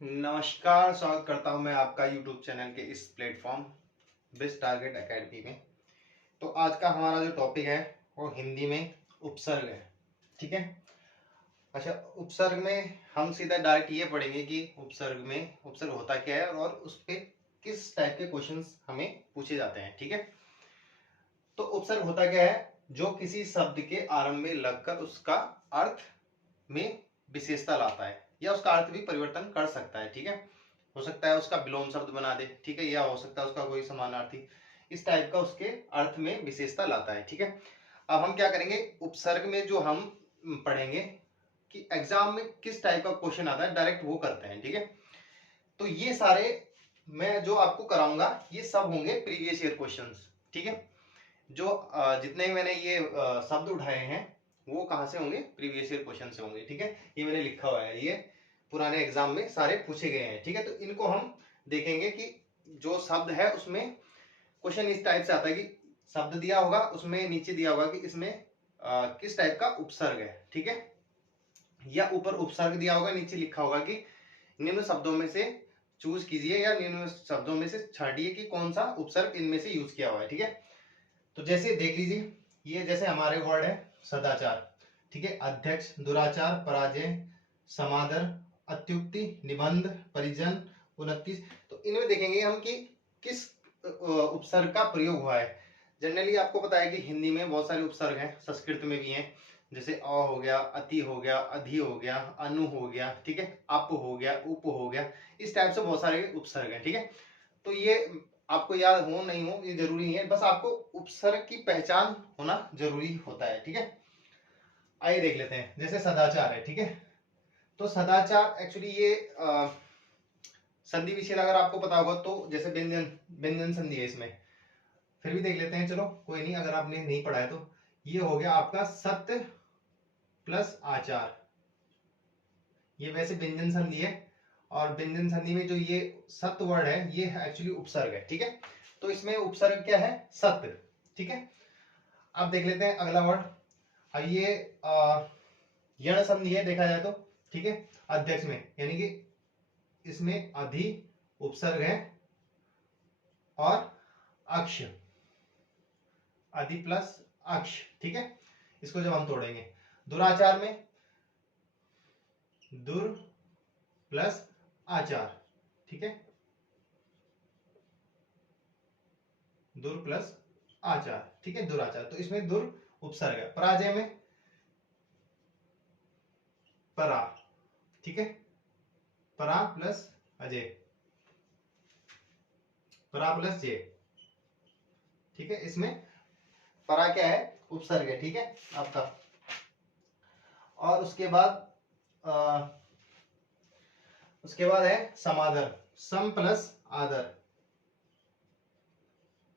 नमस्कार, स्वागत करता हूं मैं आपका YouTube चैनल के इस प्लेटफॉर्म बेस्ट टारगेट एकेडमी में। तो आज का हमारा जो टॉपिक है वो हिंदी में उपसर्ग है। ठीक है। अच्छा, उपसर्ग में हम सीधा डायरेक्ट ये पढ़ेंगे कि उपसर्ग होता क्या है और उस पे किस टाइप के क्वेश्चंस हमें पूछे जाते हैं। ठीक है। तो उपसर्ग होता क्या है? जो किसी शब्द के आरंभ में लगकर उसका अर्थ में विशेषता लाता है या उसका अर्थ भी परिवर्तन कर सकता है। ठीक है। हो सकता है उसका विलोम शब्द बना दे। ठीक है। या हो सकता है उसका कोई समानार्थी इस टाइप का उसके अर्थ में विशेषता लाता है। ठीक है। अब हम क्या करेंगे, उपसर्ग में जो हम पढ़ेंगे कि एग्जाम में किस टाइप का क्वेश्चन आता है, डायरेक्ट वो करते हैं। ठीक है। तो ये सारे मैं जो आपको कराऊंगा ये सब होंगे प्रीवियस ईयर क्वेश्चंस। ठीक है। जो जितने मैंने ये शब्द उठाए हैं वो कहाँ से होंगे? प्रीवियस ईयर क्वेश्चन से होंगे। ठीक है। ये मैंने लिखा हुआ है, ये पुराने एग्जाम में सारे पूछे गए हैं। ठीक है। तो इनको हम देखेंगे कि जो शब्द है उसमें क्वेश्चन इस टाइप से आता है कि शब्द दिया होगा, उसमें नीचे दिया होगा कि इसमें किस टाइप का उपसर्ग है। ठीक है। या ऊपर उपसर्ग दिया होगा, नीचे लिखा होगा कि निम्न शब्दों में से चूज कीजिए या निम्न शब्दों में से छांटिए कि कौन सा उपसर्ग इनमें से यूज किया हुआ है। ठीक है। तो जैसे देख लीजिए, ये जैसे हमारे वर्ड है सदाचार। ठीक है। अध्यक्ष, दुराचार, पराजय, समादर, अत्युक्ति, निबंध, परिजन, 29। तो इनमें देखेंगे हम कि किस उपसर्ग का प्रयोग हुआ है। जनरली आपको पता है कि हिंदी में बहुत सारे उपसर्ग हैं, संस्कृत में भी हैं। जैसे अ हो गया, अति हो गया, अधि हो गया, अनु हो गया। ठीक है। अप हो गया, उप हो गया। इस टाइप से बहुत सारे उपसर्ग हैं। ठीक है। तो ये आपको याद हो नहीं हो ये जरूरी नहीं है, बस आपको उपसर्ग की पहचान होना जरूरी होता है। ठीक है। आइए देख लेते हैं। जैसे सदाचार है। ठीक है। तो सदाचार एक्चुअली ये संधि विच्छेद अगर आपको पता होगा तो जैसे व्यंजन व्यंजन संधि है इसमें। फिर भी देख लेते हैं, चलो कोई नहीं, अगर आपने नहीं पढ़ा है तो ये हो गया आपका सत्य प्लस आचार। ये वैसे व्यंजन संधि है और व्यंजन संधि में जो ये सत्य वर्ड है ये एक्चुअली उपसर्ग है। ठीक है। तो इसमें उपसर्ग क्या है? सत्य। ठीक है। अब देख लेते हैं अगला वर्ड। अब ये यण संधि है देखा जाए तो। ठीक है। अध्यक्ष में यानी कि इसमें अधि उपसर्ग है और अक्ष, अधि प्लस अक्ष। ठीक है। इसको जब हम तोड़ेंगे, दुराचार में दुर प्लस आचार। ठीक है। दुर प्लस आचार। ठीक है। दुराचार, तो इसमें दुर उपसर्ग है। पराजय में परा। ठीक है। परा प्लस अजय, परा प्लस जे। ठीक है। इसमें परा क्या है? उपसर्ग है। ठीक है आपका। और उसके बाद है समादर। सम प्लस आदर,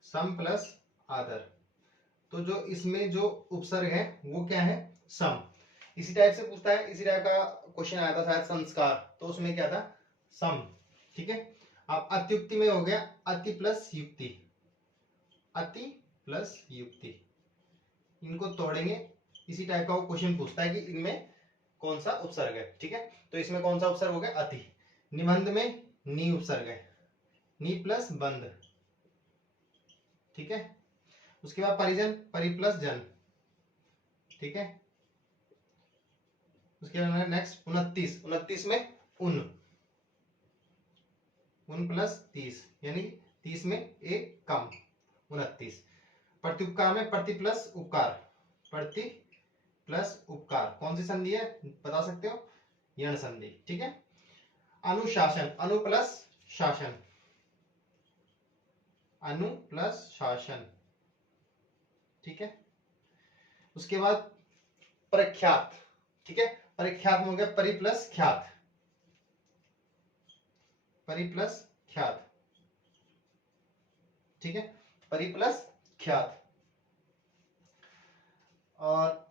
सम प्लस आदर। तो जो इसमें जो उपसर्ग है वो क्या है? सम। इसी टाइप से पूछता है, इसी टाइप का क्वेश्चन आया था शायद संस्कार, तो उसमें क्या था? सम। ठीक है। अब अत्युक्ति में हो गया अति प्लस युक्ति, अति प्लस युक्ति। इनको तोड़ेंगे, इसी टाइप का वो क्वेश्चन पूछता है कि इनमें कौन सा उपसर्ग है। ठीक है। तो इसमें कौन सा उपसर्ग हो गया? अति। निबंध में नी उपसर्ग है, नी प्लस बंध। ठीक है। उसके बाद परिजन, परि प्लस जन। ठीक है। उसके बाद नेक्स्ट 29। 29 में उन, उन प्लस 30 यानी 30 में एक कम, 29। प्रत्युपकार में प्रति प्लस उपकार, प्रति प्लस उपकार। कौन सी संधि है बता सकते हो? यण संधि। ठीक है। अनुशासन, अनु प्लस शासन, अनु प्लस शासन। ठीक है। उसके बाद प्रख्यात। ठीक है। प्रख्यात में हो गया परि प्लस ख्यात, परि प्लस ख्यात। ठीक है। परि प्लस ख्यात। और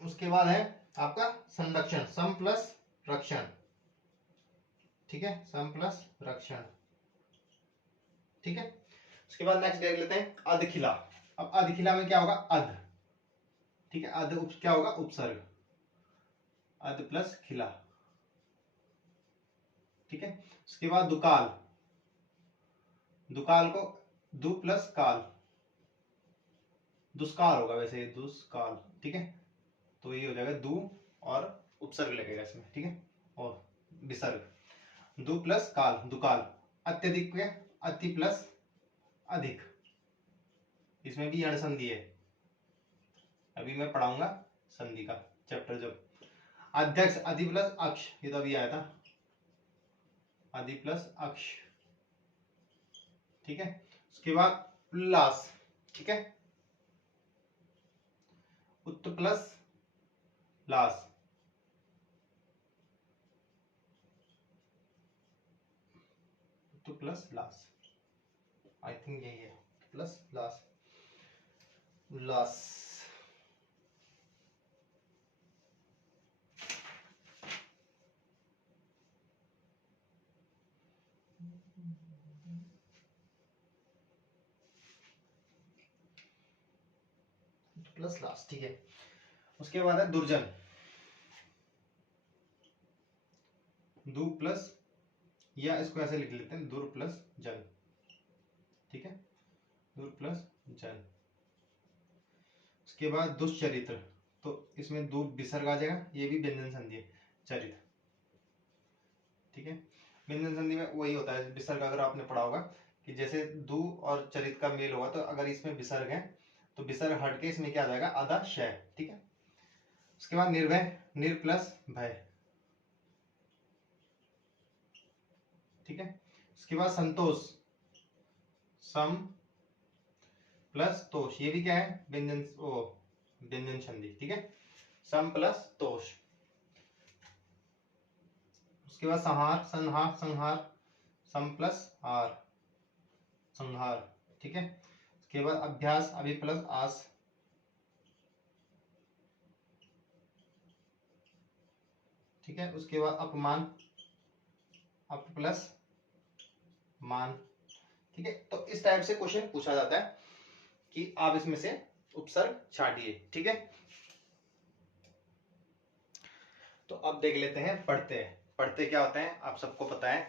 उसके बाद है आपका संरक्षण, सम प्लस रक्षण। ठीक है। सम प्लस रक्षण। ठीक है। उसके बाद नेक्स्ट देख लेते हैं अधखिला। अब अधखिला में क्या होगा? अध। ठीक है। अध क्या होगा? उपसर्ग, अध प्लस खिला। ठीक है। उसके बाद दुकाल, दुकाल को दु प्लस काल, दुष्काल होगा वैसे, दुष्काल, ठीक है। तो ये हो जाएगा दु और उपसर्ग लगेगा इसमें, ठीक है, और विसर्ग, दु प्लस काल, दुकाल। अत्यधिक में अति प्लस अधिक, इसमें भी यण संधि है, अभी मैं पढ़ाऊंगा संधि का चैप्टर जब। अध्यक्ष, अधि प्लस अक्ष, ये तो अभी आया था, अधि प्लस अक्ष, ठीक है। उसके बाद उल्लास, ठीक है, उत्त प्लस लास, उत्त प्लस लास, आई थिंक यही है, प्लस लास, उल्लास। प्लस लास्ट, ठीक है। उसके बाद है दुर्जन, दु प्लस, या इसको ऐसे लिख लेते हैं, दुर प्लस जन, ठीक है, दुर प्लस जन। उसके बाद दुष्चरित्र, तो इसमें दु विसर्ग आ जाएगा, ये भी व्यंजन संधि है, चरित्र, ठीक है। व्यंजन संधि में वही होता है विसर्ग, अगर आपने पढ़ा होगा कि जैसे दु और चरित का मेल होगा, तो अगर इसमें विसर्ग है तो विसर्ग हट के इसमें क्या आ जाएगा, आधा शय, ठीक है। उसके बाद निर्भय, निर प्लस भय, ठीक है। उसके बाद संतोष, सम प्लस तोष, ये भी क्या है, व्यंजन, ओ व्यंजन संधि, ठीक है, सम प्लस तोष। उसके बाद संहार, संहार, संहार, सम प्लस आर, संहार, ठीक है। उसके बाद अभ्यास, अभि प्लस आस, ठीक है। उसके बाद अपमान, अप प्लस मान, ठीक है। तो इस टाइप से क्वेश्चन पूछा जाता है कि आप इसमें से उपसर्ग छाटिए, ठीक है। तो अब देख लेते हैं पढ़ते, पढ़ते क्या होते हैं, आप सबको पता है।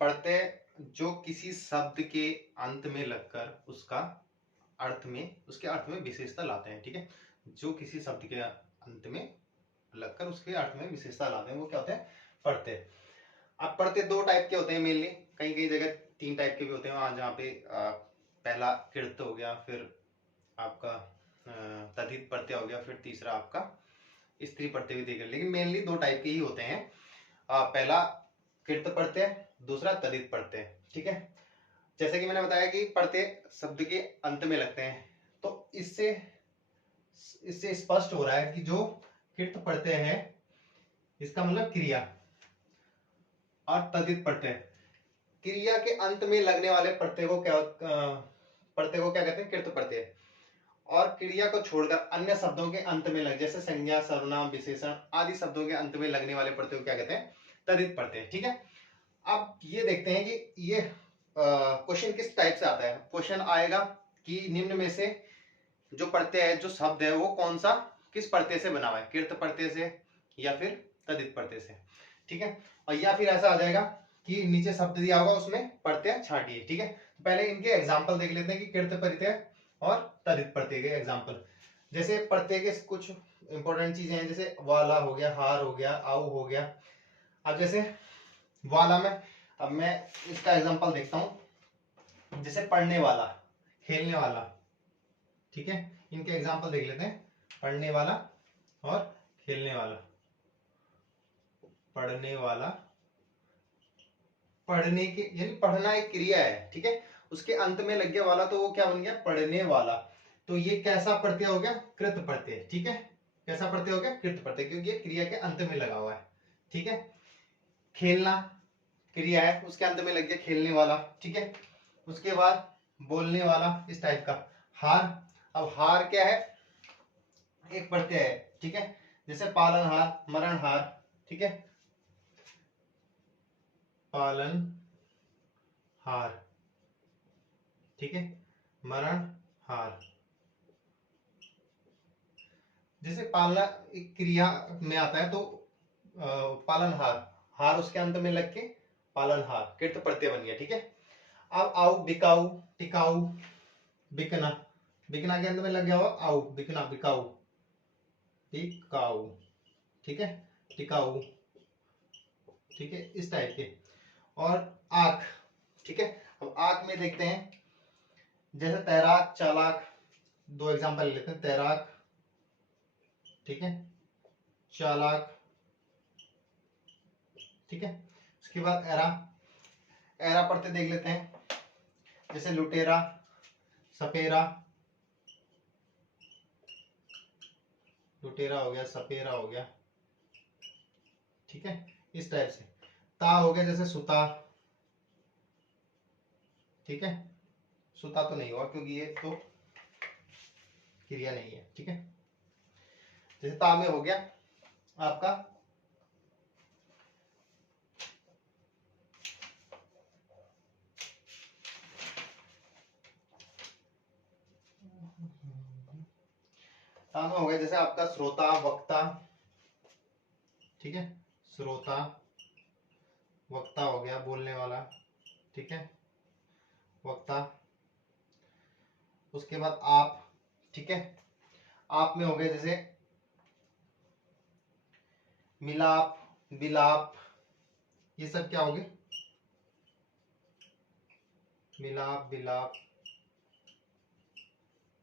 पढ़ते जो किसी शब्द के अंत में लगकर उसका अर्थ में, उसके अर्थ में विशेषता लाते हैं, ठीक है। जो किसी शब्द के अंत में लगकर उसके अर्थ में विशेषता लाते हैं, वो क्या होते हैं, पढ़ते। अब पढ़ते दो टाइप के होते हैं मेनली, कहीं कहीं जगह तीन टाइप के भी होते हैं, वहां जहाँ पे पहला कृत हो गया, फिर आपका तद्धित प्रत्यय हो गया, फिर तीसरा आपका स्त्री प्रत्यय भी देख, लेकिन मेनली दो टाइप के ही होते हैं। पहला कृत प्रत्यय, दूसरा तद्धित प्रत्यय, ठीक है। जैसे कि मैंने बताया कि प्रत्यय शब्द के अंत में लगते हैं, तो इससे इससे स्पष्ट हो रहा है कि जो कृत प्रत्यय है इसका मतलब क्रिया, और तद्धित प्रत्यय क्रिया के अंत में लगने वाले प्रत्यय को क्या कहते हैं, कृत प्रत्यय। और क्रिया को छोड़कर अन्य शब्दों के अंत में लग, जैसे संज्ञा, सर्वनाम, विशेषण आदि शब्दों के अंत में लगने वाले प्रत्यय को क्या कहते हैं, तद्धित प्रत्यय, ठीक है। अब ये देखते हैं कि ये क्वेश्चन किस टाइप से आता है। क्वेश्चन आएगा कि निम्न में से जो प्रत्यय है, जो शब्द है, वो कौन सा किस प्रत्यय से बना हुआ है, कृत प्रत्यय से या फिर तद्धित प्रत्यय से, ठीक है। और या फिर ऐसा आ जाएगा कि नीचे शब्द दिया होगा उसमें प्रत्यय छाटिए, ठीक है। तो पहले इनके एग्जाम्पल देख लेते हैं कि कृत प्रत्यय और तद्धित प्रत्यय के एग्जाम्पल। जैसे प्रत्यय के कुछ इंपॉर्टेंट चीजें हैं, जैसे वाला हो गया, हार हो गया, आउ हो गया। अब जैसे वाला में, अब मैं इसका एग्जाम्पल देखता हूं, जैसे पढ़ने वाला, खेलने वाला, ठीक है। इनके एग्जाम्पल देख लेते हैं, पढ़ने वाला और खेलने वाला। पढ़ने वाला, पढ़ने के यानी पढ़ना एक क्रिया है, ठीक है, उसके अंत में लग गया वाला, तो वो क्या बन गया, पढ़ने वाला। तो ये कैसा प्रत्यय हो गया, कृत प्रत्यय, ठीक है। कैसा प्रत्यय हो गया, कृत प्रत्यय, क्योंकि ये क्रिया के अंत में लगा हुआ है, ठीक है। खेलना क्रिया है, उसके अंत में लग गया खेलने वाला, ठीक है। उसके बाद बोलने वाला, इस टाइप का। हार, अब हार क्या है, एक प्रत्यय है, ठीक है। जैसे पालनहार, मरणहार, ठीक है, पालन हार, ठीक है, मरण हार। जैसे पालना एक क्रिया में आता है, तो पालनहार, हार उसके अंत में लग के पालनहार, कृत प्रत्यय बन गया। ठीक है, अब आऊ, बिकाऊ, टिकाऊ, बिकना, बिकना के अंदर में लग गया होगा आऊ, बिकना, बिकाऊ, बिकाऊ, ठीक है, टिकाऊ, ठीक है, इस टाइप के। और आंख, ठीक है, अब आंख में देखते हैं, जैसे तैराक, चालाक, दो एग्जांपल लेते हैं, तैराक, ठीक है, चालाक, ठीक है। उसके बाद एरा, एरा पढ़ते देख लेते हैं, जैसे लुटेरा, सपेरा, लुटेरा हो गया, सपेरा हो गया, ठीक है, इस टाइप से। ता हो गया जैसे सुता, ठीक है, सुता तो नहीं हुआ क्योंकि ये तो क्रिया नहीं है, ठीक है। जैसे ता में हो गया आपका ता में हो गया जैसे आपका श्रोता, वक्ता, ठीक है, श्रोता, वक्ता हो गया, बोलने वाला, ठीक है, वक्ता। उसके बाद आप, ठीक है, आप में हो गया जैसे मिलाप, विलाप, ये सब क्या हो गए, मिलाप, विलाप,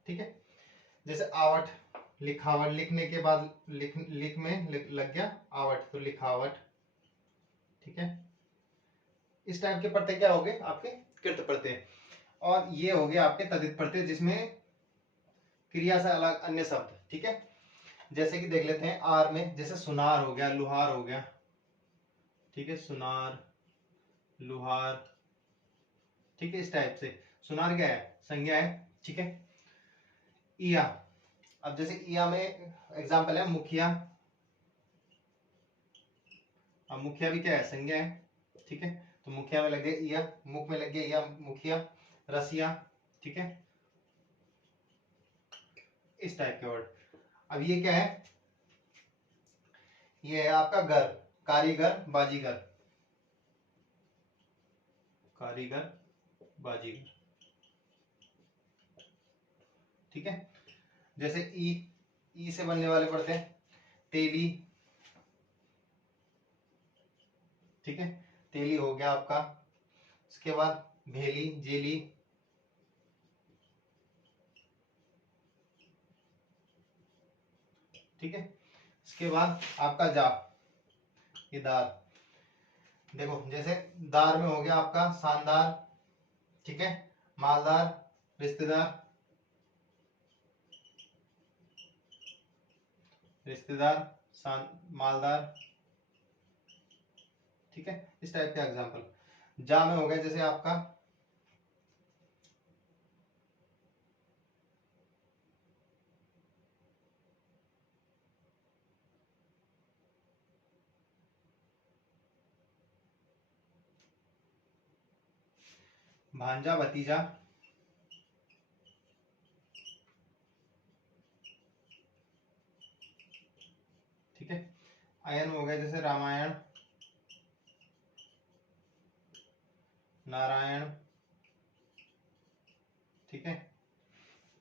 ठीक है। जैसे आवट, लिखावट, लिखने के बाद लिख में लग गया आवट, तो लिखावट, ठीक है। इस टाइप के प्रत्यय क्या हो गए आपके, कृत प्रत्यय। और ये हो गया आपके तद्धित प्रत्यय, जिसमें क्रिया से अलग अन्य शब्द, ठीक है। जैसे कि देख लेते हैं आर में, जैसे सुनार हो गया, लुहार हो गया, ठीक है, सुनार, लुहार, ठीक है, इस टाइप से। सुनार क्या है, संज्ञा है, ठीक है। इया, अब जैसे इया में एग्जांपल है मुखिया, अब मुखिया भी क्या है, संज्ञा है, ठीक है, तो मुखिया में लग गया इया, मुख में लग गया इया, मुखिया, रसिया, ठीक है, इस टाइप के वर्ड। अब ये क्या है, ये है आपका घर, कारीगर, बाजीगर, कारीगर, बाजीगर, ठीक है। जैसे ई से बनने वाले पढ़ते हैं, तेली, ठीक है, तेली हो गया आपका। उसके बाद भेली, जेली, ठीक है। इसके बाद आपका जा, ये दार, देखो जैसे दार में हो गया आपका शानदार, ठीक है, मालदार, रिश्तेदार, रिश्तेदार, मालदार, ठीक है, इस टाइप का एग्जांपल। जा में हो गया जैसे आपका भांजा, भतीजा, ठीक है। आयन हो गया जैसे रामायण, नारायण, ठीक है।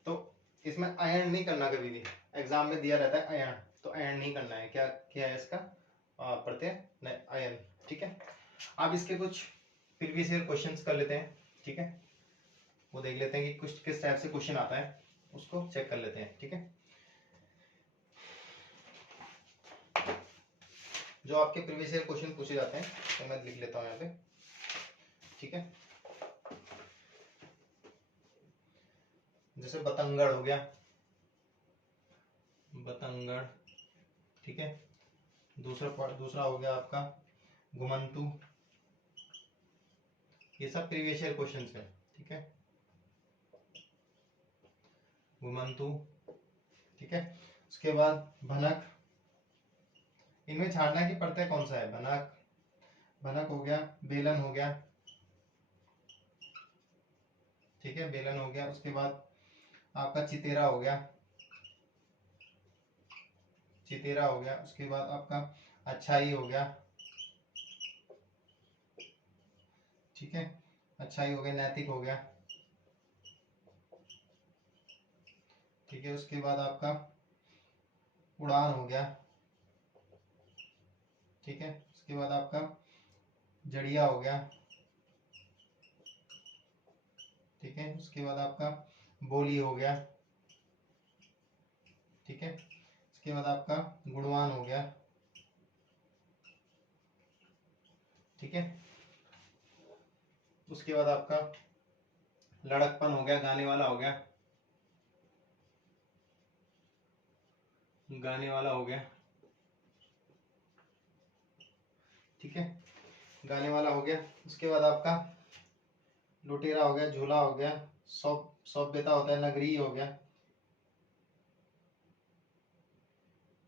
तो इसमें अयन नहीं करना, कभी भी एग्जाम में दिया रहता है अयन, तो अयन नहीं करना है। क्या क्या है इसका प्रत्यय, अयन, ठीक है। अब इसके कुछ प्रीवियस ईयर क्वेश्चंस कर लेते हैं, ठीक है, वो देख लेते हैं कि कुछ किस टाइप से क्वेश्चन आता है, उसको चेक कर लेते हैं, ठीक है। जो आपके प्रीवियस ईयर क्वेश्चन पूछे जाते हैं तो मैं लिख लेता हूँ यहाँ पे, ठीक है। जैसे बतंगड़ हो गया, बतंगड़, ठीक है। दूसरा हो गया आपका घुमंतु, ये सब प्रीवियस ईयर क्वेश्चंस है, ठीक है, घुमंतु, ठीक है। उसके बाद भनक, इनमें छाड़ना है कि प्रत्यय कौन सा है, भनक, भनक हो गया, बेलन हो गया, ठीक है, बेलन हो गया। उसके बाद आपका चितेरा हो गया, चितेरा हो गया। उसके बाद आपका अच्छाई हो गया, ठीक है, अच्छाई हो गया, नैतिक हो गया। ठीक है, उसके बाद आपका उड़ान हो गया। ठीक है, उसके बाद आपका जड़िया हो गया। ठीक है, उसके बाद आपका बोली हो गया। ठीक है, उसके बाद आपका गुणवान हो गया। ठीक है, उसके बाद आपका लड़कपन हो गया, गाने वाला हो गया। गाने वाला हो गया। ठीक है, गाने वाला हो गया। उसके बाद आपका लुटेरा हो गया, झूला हो गया, सौभ्यता होता है, नगरी हो गया,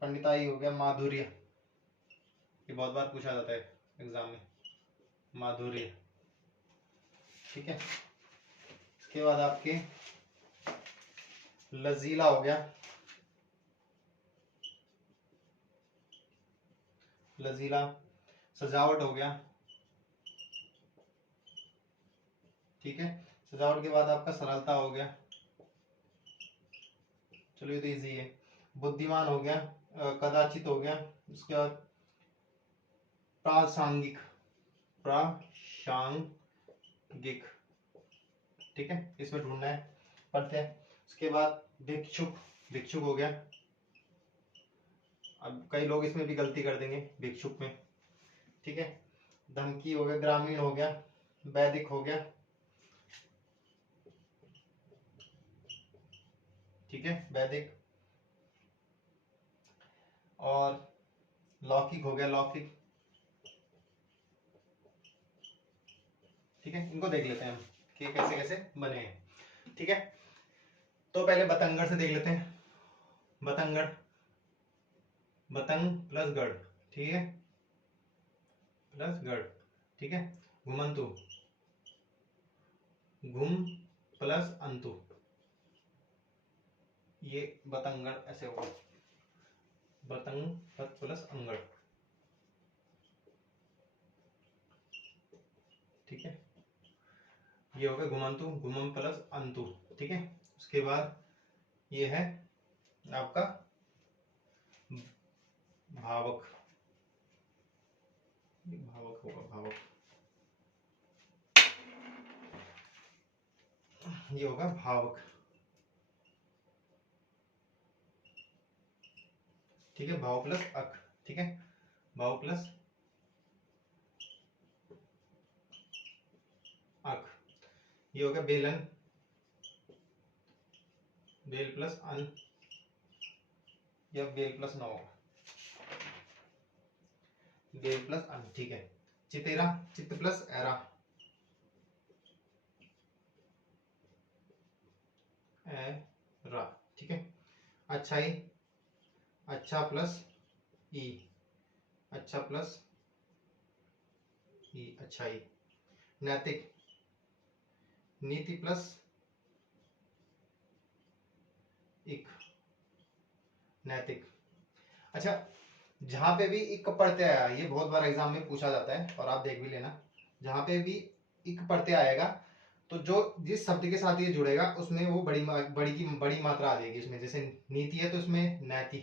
पंडिताई हो गया, माधुर्य, ये बहुत बार पूछा जाता है एग्जाम में, माधुर्य। ठीक है, इसके बाद आपके लजीला हो गया, लजीला, सजावट हो गया। ठीक है, सजावट के बाद आपका सरलता हो गया। चलो ये तो इजी है। बुद्धिमान हो गया, कदाचित हो गया। उसके बाद प्रासंगिक, प्रासंगिक। ठीक है, इसमें ढूंढना है, पढ़ते हैं। उसके बाद भिक्षुक, भिक्षुक हो गया। अब कई लोग इसमें भी गलती कर देंगे भिक्षुक में। ठीक है, धमकी हो गया, ग्रामीण हो गया, वैदिक हो गया। ठीक है, वैदिक। और लौकिक हो गया, लौकिक। ठीक है, इनको देख लेते हैं हम कि कैसे कैसे बने हैं। ठीक है, तो पहले बतंगड़ से देख लेते हैं। बतंगड़, बतंग प्लस गढ़। ठीक है, प्लस गढ़। ठीक है, घुमंतु, घुम प्लस अंतु, ये बतंगड़ ऐसे होगा, बतंग प्लस अंगड़। ठीक है, ये हो गया घुमंतु, घुमम प्लस अंतु। ठीक है, उसके बाद ये है आपका भावक, भावक होगा, भावक। ये होगा भावक। ठीक है, भाव प्लस अक। ठीक है, भाव प्लस अक। ये होगा बेलन, बेल प्लस अन, या बेल प्लस नौ, बेल प्लस अन। ठीक है, चितेरा, चित्त प्लस एरा, एरा। ठीक है, अच्छाई, अच्छा प्लस ई, अच्छा प्लस ई, अच्छाई। नैतिक, नीति प्लस इक, नैतिक। अच्छा, जहां पे भी इक प्रत्यय आया, ये बहुत बार एग्जाम में पूछा जाता है और आप देख भी लेना, जहां पे भी इक प्रत्यय आएगा तो जो जिस शब्द के साथ ये जुड़ेगा उसमें वो बड़ी मात्रा आ जाएगी इसमें। जैसे नीति है तो इसमें नैति,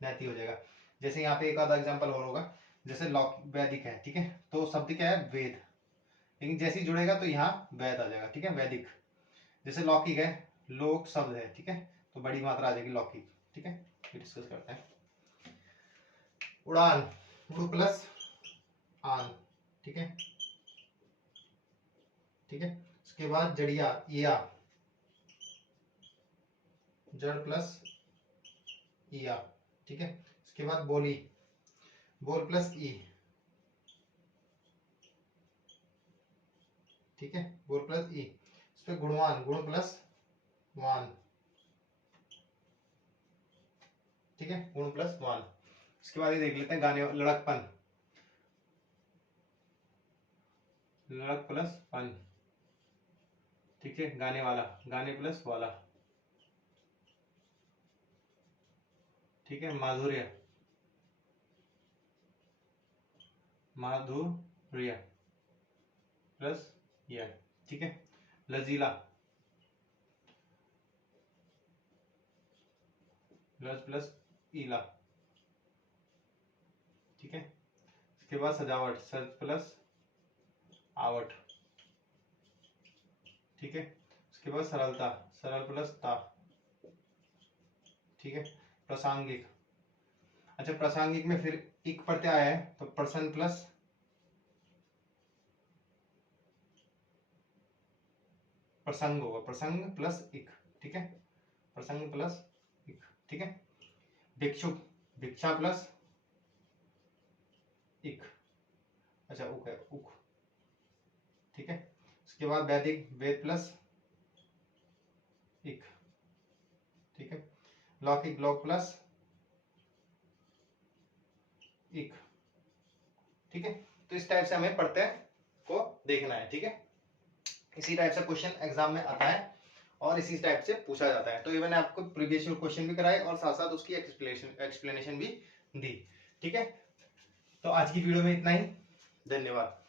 नैति हो जाएगा। जैसे यहाँ पे एक आधा एग्जाम्पल और होगा, जैसे वैदिक है। ठीक है, तो शब्द क्या है, वेद, लेकिन जैसे ही जुड़ेगा तो यहाँ वैद आ जाएगा। ठीक है, वैदिक। जैसे लौकिक है, लोक शब्द है। ठीक है, तो बड़ी मात्रा आ जाएगी लौकिक। ठीक है, फिर डिस्कस करते हैं। उड़ान, उड़ प्लस आन। ठीक है, ठीक है, उसके बाद जड़िया, इया, जड़ प्लस इया। ठीक है, उसके बाद बोली, बोल प्लस ई। ठीक है, बोल प्लस ई। उस पर गुणवान, गुण प्लस वान। ठीक है, गुण प्लस वान। उसके बाद ये देख लेते हैं गाने, लड़कपन, लड़क प्लस पन। ठीक है, गाने वाला, गाने प्लस वाला। ठीक है, माधुर्य, माधुर्य प्लस ये है, ठीक है। लजीला, लज प्लस ईला, ठीक है। इसके बाद सजावट, सज प्लस आवट, ठीक है। उसके बाद सरलता, सरल प्लस ता, ठीक है। प्रासंगिक, अच्छा प्रासंगिक में फिर इक प्रत्यय आया है तो प्रसन्न प्लस प्रसंग होगा, प्रसंग प्लस इक, ठीक है। प्रसंग प्लस इक, ठीक है। भिक्षुक, भिक्षा प्लस इक, अच्छा उक है, उक, ठीक है। उसके बाद वैदिक, वेद प्लस इक, ठीक है। लौकिक, लौक प्लस इक, ठीक है। तो इस टाइप से हमें प्रत्यय को देखना है, ठीक है। इसी टाइप से क्वेश्चन एग्जाम में आता है और इसी टाइप से पूछा जाता है। तो ये मैंने आपको प्रीवियस ईयर क्वेश्चन भी कराए और साथ साथ उसकी एक्सप्लेनेशन भी दी, ठीक है। तो आज की वीडियो में इतना ही, धन्यवाद।